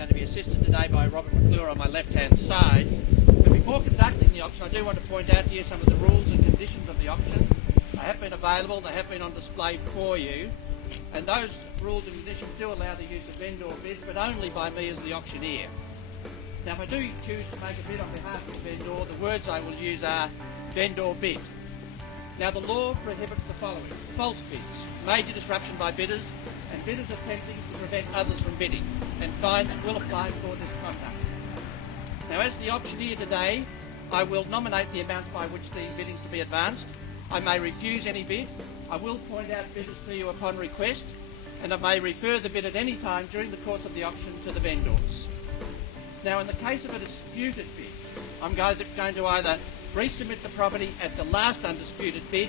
going to be assisted today by Robert McClure on my left-hand side. But before conducting the auction, I do want to point out here some of the rules and conditions of the auction. They have been available, they have been on display for you, and those rules and conditions do allow the use of vendor bids, but only by me as the auctioneer. Now, if I do choose to make a bid on behalf of the vendor, the words I will use are vendor bid. Now, the law prohibits the following: false bids, major disruption by bidders, and bidders attempting to prevent others from bidding, and fines will apply for this conduct. Now, as the auctioneer today, I will nominate the amounts by which the bidding is to be advanced. I may refuse any bid. I will point out bidders to you upon request, and I may refer the bid at any time during the course of the auction to the vendors. Now, in the case of a disputed bid, I'm going to either resubmit the property at the last undisputed bid,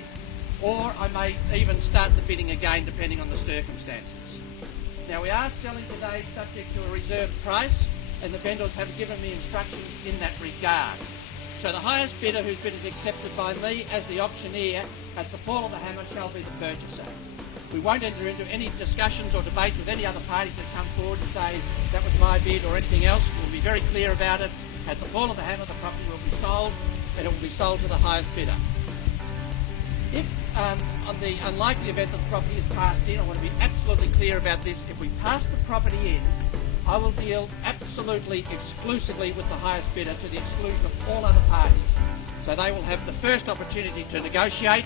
or I may even start the bidding again depending on the circumstances. Now, we are selling today subject to a reserve price, and the vendors have given me instructions in that regard. So the highest bidder whose bid is accepted by me as the auctioneer at the fall of the hammer shall be the purchaser. We won't enter into any discussions or debates with any other parties that come forward and say that was my bid or anything else. We'll be very clear about it. At the fall of the hammer, the property will be sold, and it will be sold to the highest bidder. If, on the unlikely event that the property is passed in, I want to be absolutely clear about this. If we pass the property in, I will deal absolutely exclusively with the highest bidder to the exclusion of all other parties. So they will have the first opportunity to negotiate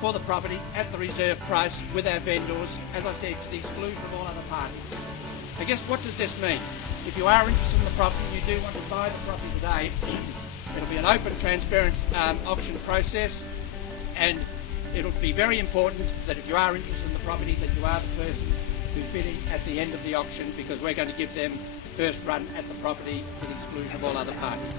for the property at the reserve price with our vendors, as I said, to the exclusion of all other parties. I guess, what does this mean? If you are interested in the property, you do want to buy the property today, it'll be an open, transparent auction process, and it'll be very important that if you are interested in the property, that you are the person who's bidding at the end of the auction, because we're going to give them first run at the property to the exclusion of all other parties.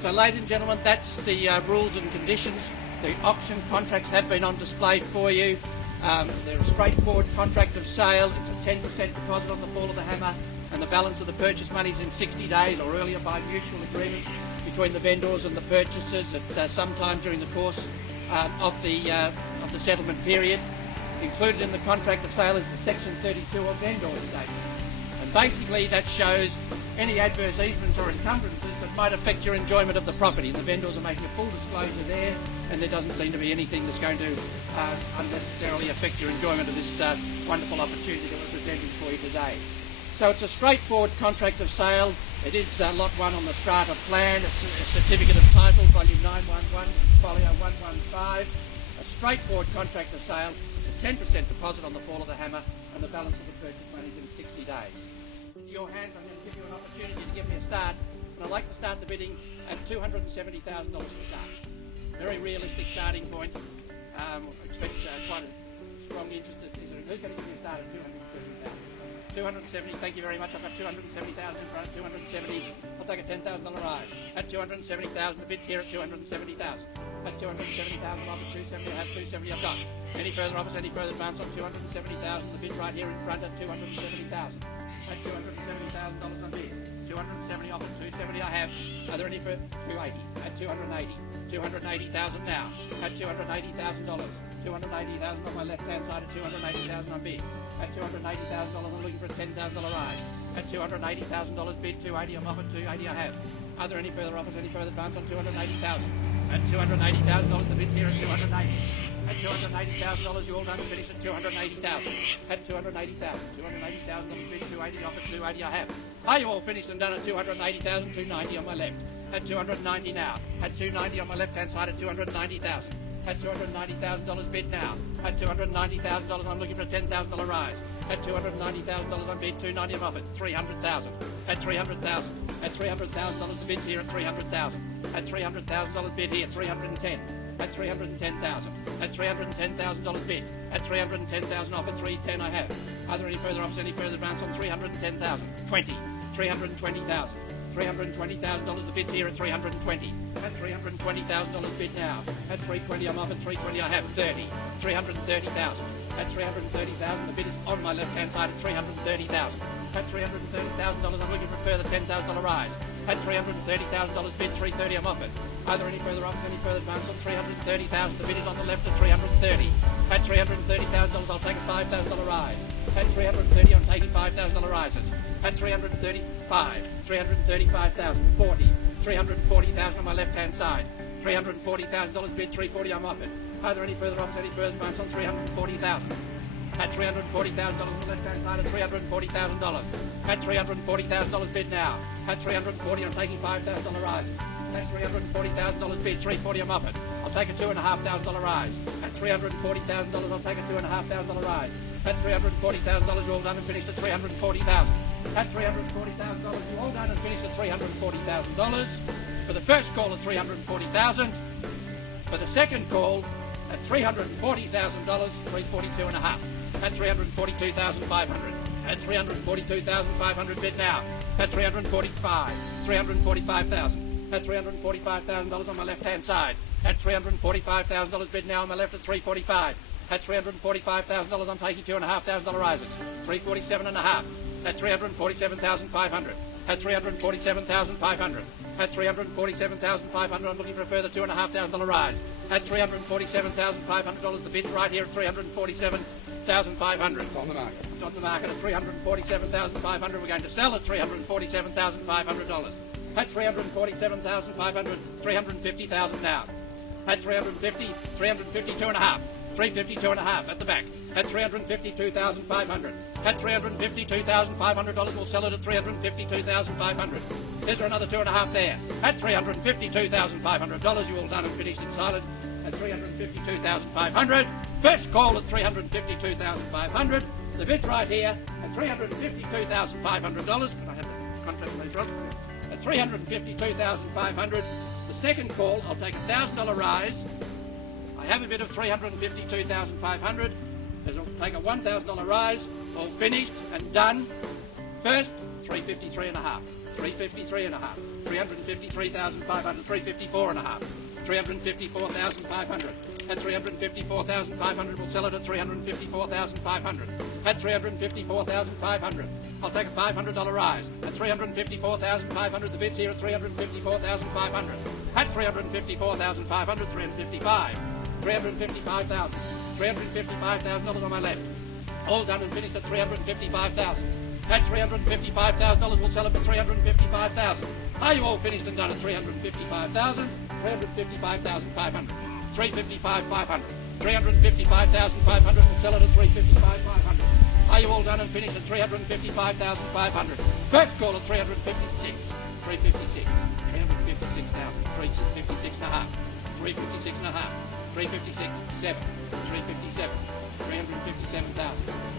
So, ladies and gentlemen, that's the rules and conditions. The auction contracts have been on display for you. They're a straightforward contract of sale. It's a 10% deposit on the fall of the hammer, and the balance of the purchase money is in 60 days or earlier by mutual agreement between the vendors and the purchasers at some time during the course of the settlement period. Included in the contract of sale is the Section 32 of vendor statement. And basically that shows any adverse easements or encumbrances that might affect your enjoyment of the property. And the vendors are making a full disclosure there, and there doesn't seem to be anything that's going to unnecessarily affect your enjoyment of this wonderful opportunity that we're presenting for you today. So it's a straightforward contract of sale. It is Lot 1 on the strata plan. It's a certificate of title, volume 911, folio 115. A straightforward contract of sale. It's a 10% deposit on the fall of the hammer, and the balance of the purchase money is in 60 days. In your hands, I'm going to give you an opportunity to give me a start, and I'd like to start the bidding at $270,000 to start. Very realistic starting point. I expect quite a strong interest. Who's going to give me a start at $270,000? 270, thank you very much. I've got 270,000 in front. 270, I'll take a $10,000 rise. At 270,000, the bid's here at 270,000. At 270,000, off at 270, I have 270 I've got. Any further offers, any further advance on 270,000, the bid's right here in front at 270,000. At $270,000 on bid. 270 off at 270 I have. Are there any further? 280. At 280. 280,000 now. At $280,000. 280,000 on my left-hand side at 280,000 on bid. At $280,000, I'm looking for a $10,000 rise. At $280,000 bid, 280 I'm off at 280 I have. Are there any further offers, any further advance on 280,000? At $280,000, the bid's here at 280. At $280,000, you all done and finished at 280,000. At 280,000. 280,000 on the bid, 280 off at 280 I have. Are you all finished and done at 280,000? 290 on my left. At 290 now. At 290 on my left-hand side at 290,000. At $290,000 bid now. At $290,000, I'm looking for a $10,000 rise. At $290,000 on bid, 290 I'm off at 300,000. At 300,000. At $300,000, the bid's here at 300,000. At $300,000 bid here, 310. At 310,000. At $310,000 bid. At 310,000 off at 310 I have. Are there any further offers, any further advance on 310,000? 20. 320,000. $320,000, the bid's here at 320. At $320,000 bid now. At 320 I'm off at 320 I have 30. 330,000. At 330,000 the bid is on my left hand side at 330,000. At $330,000 I'm looking for a further $10,000 rise. At $330,000 bid 330 I'm off it. Are there any further offers, any further advance on 330,000? The bid is on the left at 330. At $330,000 I'll take a $5,000 rise. At 330, I'm taking $5,000 rises. At 335, 335,000, 40, 340,000 on my left-hand side. $340,000 bid, 340 I'm offered. Are there any further offers, any further advance on 340,000? At $340,000 on the left-hand side at $340,000. At $340,000 bid now. At 340 I'm taking $5,000 rise. At $340,000 bid, 340 I'm offered. I'll take a $2,500 rise. At $340,000 I'll take a $2,500 rise. At $340,000 you're all done and finished at $340,000. At $340,000 you're all done and finished at $340,000. For the first call at $340,000. For the second call at $340,000, $342 and a half. At $342,500. At $342,500 bid now. At $345,000. At $345,000 on my left-hand side. At $345,000 bid now on my left at $345. At $345,000 I'm taking $2,500 rises. $347 and a half. At $347,500. At $347,500. At $347,500 I'm looking for a further $2,500 rise. At $347,500 the bid's right here at $347,500. It's on the market. It's on the market at $347,500. We're going to sell at $347,500. At $347,500, $350,000 now. At $350, $352 and a half. $352 and a half at the back. At $352,500. At $352,500 we'll sell it at $352,500. Is there another 2.5 there? At $352,500 you all done and finished and silent. At $352,500. First call at $352,500. The bid right here at $352,500. Can I have the contract please, Rob? At $352,500. The second call, I'll take a $1,000 rise. I have a bid of $352,500. I'll take a $1,000 rise, all finished and done. First, $353 and a half. $353 and a half. $353,500. $354 and a half. $354,500. At $354,500 we'll sell it at $354,500. At $354,500 I'll take a $500 rise. At $354,500 the bid's here at $354,500. At $354,500, $355. $355,000. $355,000 on my left. All done and finished at $355,000. At $355,000 we'll sell it for $355,000. Are you all finished and done at $355,000? $355,500. $355,500. $355,500 we'll sell it at $355,500. Are you all done and finished at $355,500? First call at $356. $356. $356,000. $356 and a half. $356 and a half. $356, $7. $357. $357,000.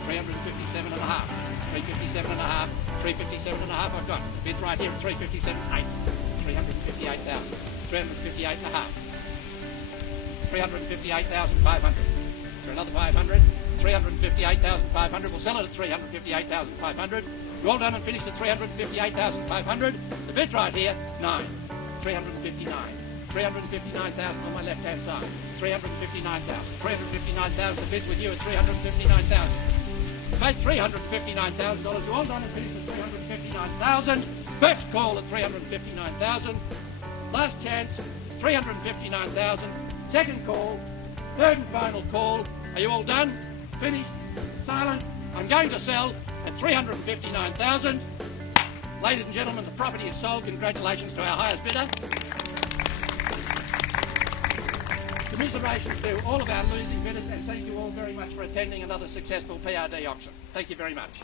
$357 and a half. $357 and a half. $357 and a half I've got. Bid's right here at $357,800. $358,000. $358 and a half. $358,500. For another $500. $358,500. We'll sell it at $358,500. You're all done and finished at $358,500. The bid's right here, 9. $359. $359,000 on my left-hand side. $359,000. $359,000. The bid's with you at $359,000. Paid $359,000. You're all done and finished at $359,000. First call at $359,000. Last chance, $359,000. Second call, third and final call. Are you all done? Finished? Silent? I'm going to sell at $359,000. Ladies and gentlemen, the property is sold. Congratulations to our highest bidder. Commiserations to all of our losing bidders, and thank you all very much for attending another successful PRD auction. Thank you very much.